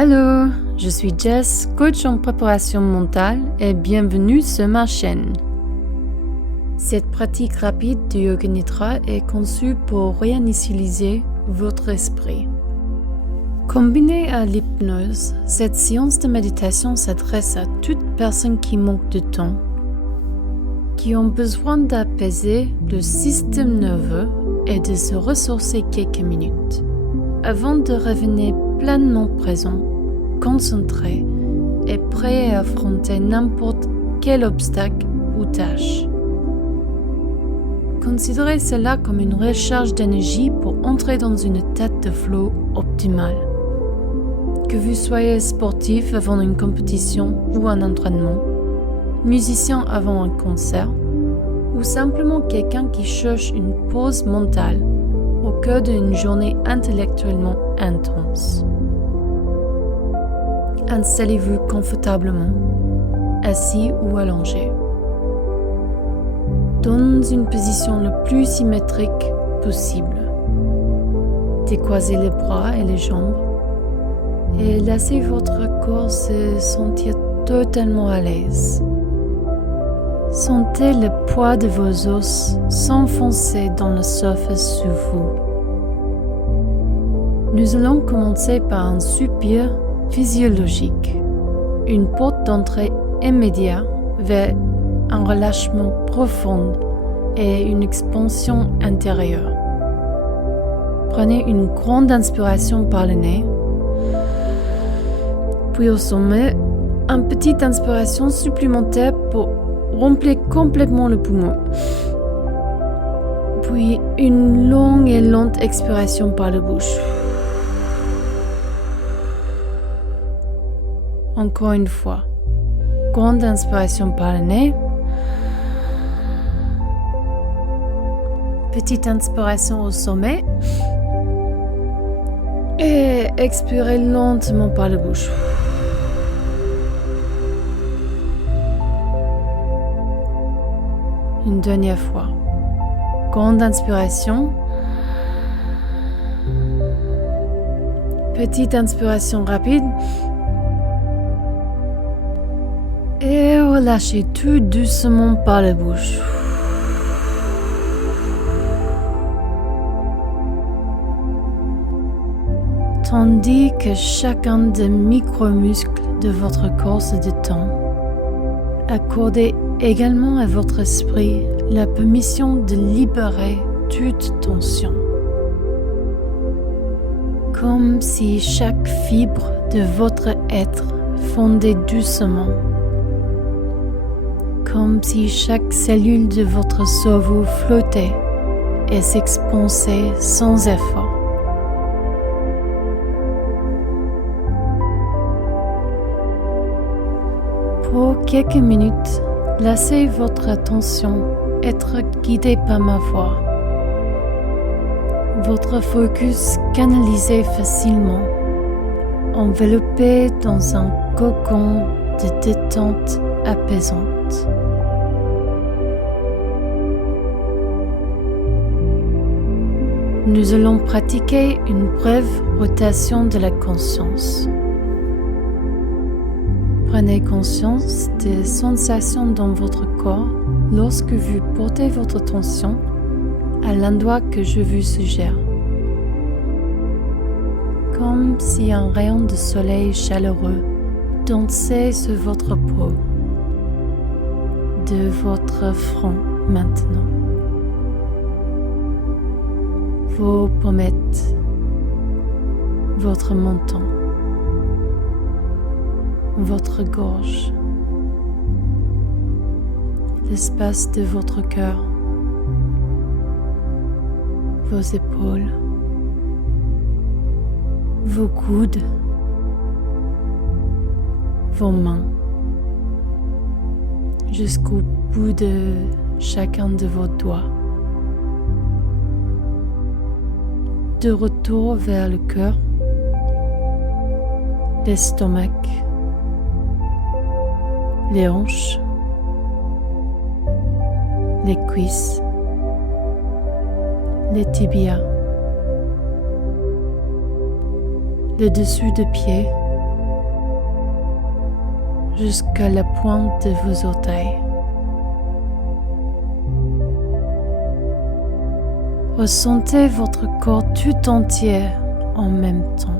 Hello, je suis Jess, coach en préparation mentale et bienvenue sur ma chaîne. Cette pratique rapide de Yoga Nidra est conçue pour réinitialiser votre esprit. Combinée à l'hypnose, cette séance de méditation s'adresse à toute personne qui manque de temps, qui ont besoin d'apaiser le système nerveux et de se ressourcer quelques minutes, avant de revenir pleinement présent, concentré et prêt à affronter n'importe quel obstacle ou tâche. Considérez cela comme une recharge d'énergie pour entrer dans une état de flow optimale. Que vous soyez sportif avant une compétition ou un entraînement, musicien avant un concert, ou simplement quelqu'un qui cherche une pause mentale au cœur d'une journée intellectuellement intense. Installez-vous confortablement, assis ou allongé, dans une position la plus symétrique possible. Décroisez les bras et les jambes et laissez votre corps se sentir totalement à l'aise. Sentez le poids de vos os s'enfoncer dans la surface sous vous. Nous allons commencer par un soupir physiologique, une porte d'entrée immédiate vers un relâchement profond et une expansion intérieure. Prenez une grande inspiration par le nez, puis au sommet, une petite inspiration supplémentaire pour remplir complètement le poumon. Puis une longue et lente expiration par la bouche. Encore une fois, grande inspiration par le nez. Petite inspiration au sommet. Et expirez lentement par la bouche. Une dernière fois. Grande inspiration. Petite inspiration rapide. Et relâchez tout doucement par la bouche. Tandis que chacun des micro-muscles de votre corps se détend, accordez également à votre esprit la permission de libérer toute tension. Comme si chaque fibre de votre être fondait doucement. Comme si chaque cellule de votre cerveau flottait et s'expansait sans effort. Pour quelques minutes, laissez votre attention être guidée par ma voix. Votre focus canalisé facilement, enveloppé dans un cocon de détente apaisante. Nous allons pratiquer une brève rotation de la conscience. Prenez conscience des sensations dans votre corps lorsque vous portez votre attention à l'endroit que je vous suggère. Comme si un rayon de soleil chaleureux dansait sur votre peau, de votre front maintenant. Vos pommettes, votre menton, votre gorge, l'espace de votre cœur, vos épaules, vos coudes, vos mains, jusqu'au bout de chacun de vos doigts. De retour vers le cœur, l'estomac, les hanches, les cuisses, les tibias, le dessus de pied, jusqu'à la pointe de vos orteils. Ressentez votre corps tout entier en même temps.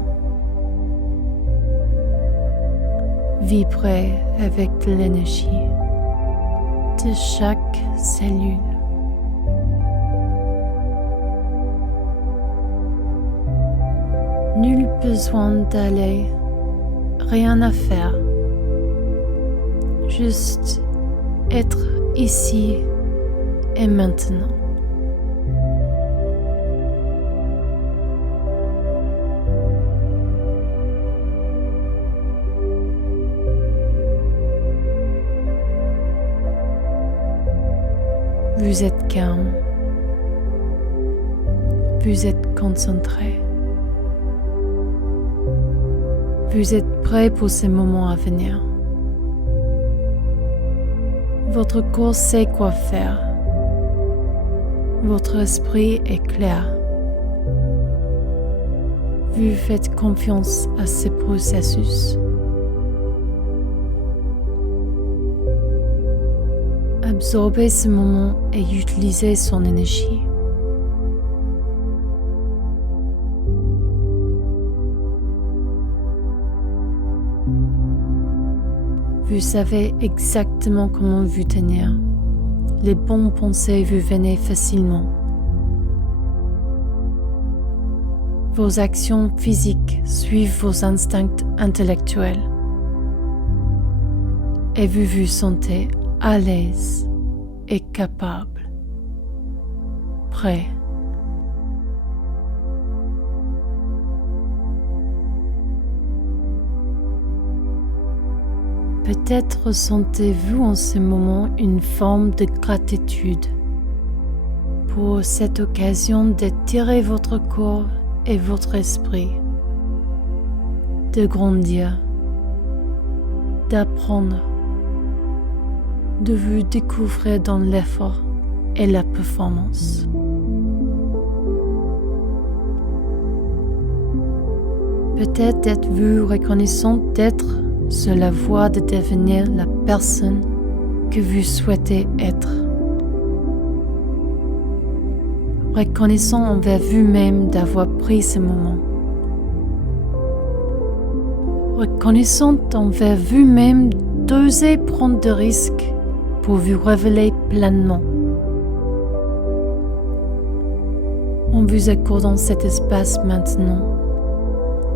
Vibrez avec l'énergie de chaque cellule. Nul besoin d'aller, rien à faire. Juste être ici et maintenant. Vous êtes calme. Vous êtes concentré. Vous êtes prêt pour ces moments à venir. Votre corps sait quoi faire. Votre esprit est clair. Vous faites confiance à ce processus. Absorbez ce moment et utilisez son énergie. Vous savez exactement comment vous tenir. Les bonnes pensées vous viennent facilement. Vos actions physiques suivent vos instincts intellectuels. Et vous vous sentez à l'aise et capable. Prêt. Peut-être ressentez-vous en ce moment une forme de gratitude pour cette occasion d'étirer votre corps et votre esprit, de grandir, d'apprendre, de vous découvrir dans l'effort et la performance. Peut-être êtes-vous reconnaissant d'être sur la voie de devenir la personne que vous souhaitez être. Reconnaissant envers vous-même d'avoir pris ce moment. Reconnaissant envers vous-même d'oser prendre des risques pour vous révéler pleinement. En vous accordant cet espace maintenant,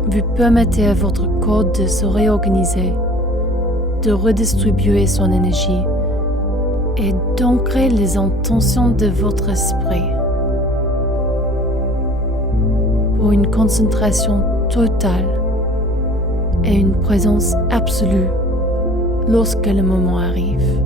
vous permettez à votre corps de se réorganiser, de redistribuer son énergie et d'ancrer les intentions de votre esprit pour une concentration totale et une présence absolue lorsque le moment arrive.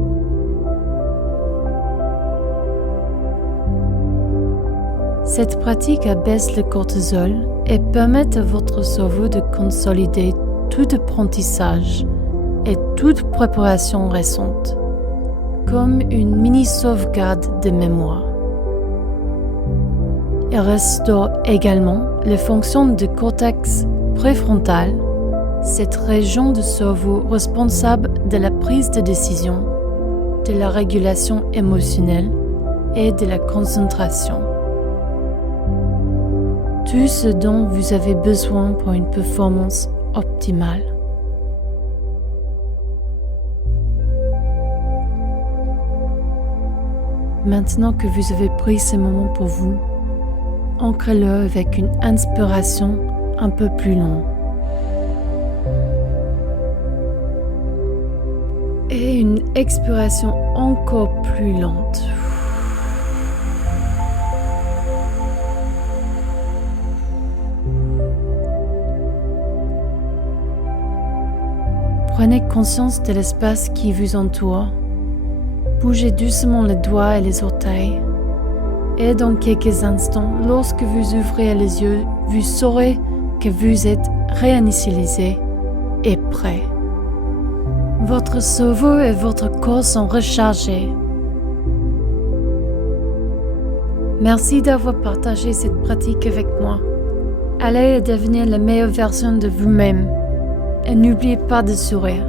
Cette pratique abaisse le cortisol et permet à votre cerveau de consolider tout apprentissage et toute préparation récente, comme une mini-sauvegarde de mémoire. Il restaure également les fonctions du cortex préfrontal, cette région du cerveau responsable de la prise de décision, de la régulation émotionnelle et de la concentration. Tout ce dont vous avez besoin pour une performance optimale. Maintenant que vous avez pris ce moment pour vous, ancrez-le avec une inspiration un peu plus longue. Et une expiration encore plus lente. Prenez conscience de l'espace qui vous entoure. Bougez doucement les doigts et les orteils. Et dans quelques instants, lorsque vous ouvrez les yeux, vous saurez que vous êtes réinitialisé et prêt. Votre cerveau et votre corps sont rechargés. Merci d'avoir partagé cette pratique avec moi. Allez devenir la meilleure version de vous-même. Et n'oubliez pas de sourire.